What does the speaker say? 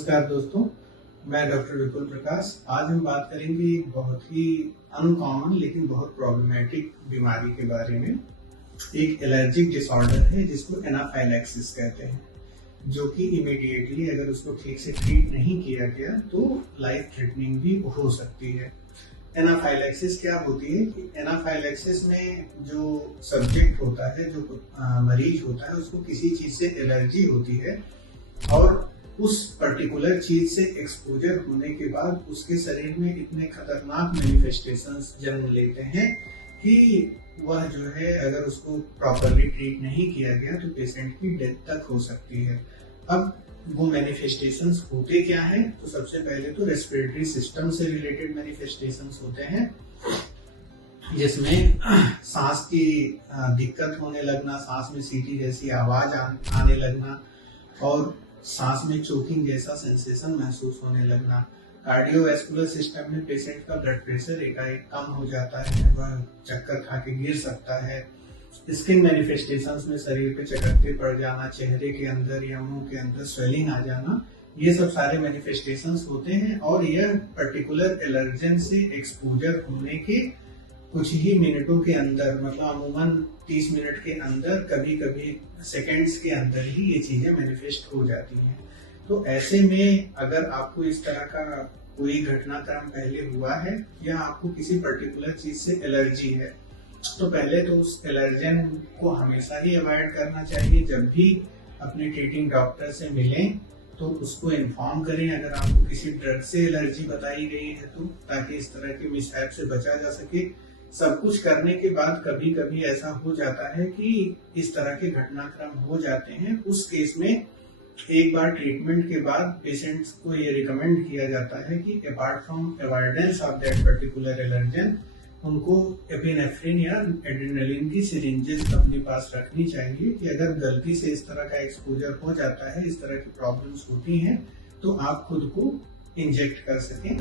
नमस्कार दोस्तों, मैं डॉक्टर विपुल प्रकाश। आज हम बात करेंगे एक बहुत ही अनकॉमन लेकिन बहुत प्रॉब्लमेटिक बीमारी के बारे में। एक एलर्जिक डिसऑर्डर है जिसको एनाफाइलैक्सिस कहते हैं, जो कि इमीडिएटली अगर उसको ठीक से ट्रीट नहीं किया गया तो लाइफ थ्रेटनिंग भी हो सकती है। एनाफाइलैक्सिस क्या होती है कि एनाफाइलैक्सिस में जो सब्जेक्ट होता है, जो मरीज होता है, उसको किसी चीज से एलर्जी होती है और उस पर्टिकुलर चीज से एक्सपोजर होने के बाद उसके शरीर में इतने खतरनाक मैनिफेस्टेशंस जन्म लेते हैं कि वह जो है अगर उसको प्रॉपरली ट्रीट नहीं किया गया तो पेशेंट की डेथ तक हो सकती है। अब वो मैनिफेस्टेशंस होते क्या हैं? तो सबसे पहले तो रेस्पिरेटरी सिस्टम से रिलेटेड मैनिफेस्टेशंस होते हैं, जिसमें सांस की दिक्कत होने लगना, सांस में सीटी जैसी आवाज आने लगना और सांस में चोकिंग जैसा सेंसेशन महसूस होने लगना। कार्डियोवैस्कुलर सिस्टम में पेशेंट का ब्लड प्रेशर एकाएक कम हो जाता है, वह चक्कर खा के गिर सकता है। स्किन मैनिफेस्टेशंस में शरीर पे चकत्ते पड़ जाना, चेहरे के अंदर या मुंह के अंदर स्वेलिंग आ जाना, ये सब सारे मैनिफेस्टेशंस होते हैं और यह पर्टिकुलर एलर्जन से एक्सपोजर होने के कुछ ही मिनटों के अंदर, मतलब अमूमन 30 मिनट के अंदर, कभी कभी सेकेंड्स के अंदर ही ये चीजें मैनिफेस्ट हो जाती हैं। तो ऐसे में अगर आपको इस तरह का कोई घटनाक्रम पहले हुआ है या आपको किसी पर्टिकुलर चीज से एलर्जी है, तो पहले तो उस एलर्जन को हमेशा ही अवॉइड करना चाहिए। जब भी अपने ट्रीटिंग डॉक्टर से मिलें तो उसको इन्फॉर्म करें अगर आपको किसी ड्रग से एलर्जी बताई गई है तो, ताकि इस तरह के मिसहैप से बचा जा सके। सब कुछ करने के बाद कभी कभी ऐसा हो जाता है कि इस तरह के घटनाक्रम हो जाते हैं। उस केस में एक बार ट्रीटमेंट के बाद पेशेंट्स को ये रिकमेंड किया जाता है कि apart from avoidance of that particular allergen, उनको एपिनेफ्रिन या एड्रेनालिन की सिरिंजेस अपने पास रखनी चाहिए कि अगर गलती से इस तरह का एक्सपोजर हो जाता है, इस तरह की प्रॉब्लम्स होती हैं, तो आप खुद को इंजेक्ट कर सकें।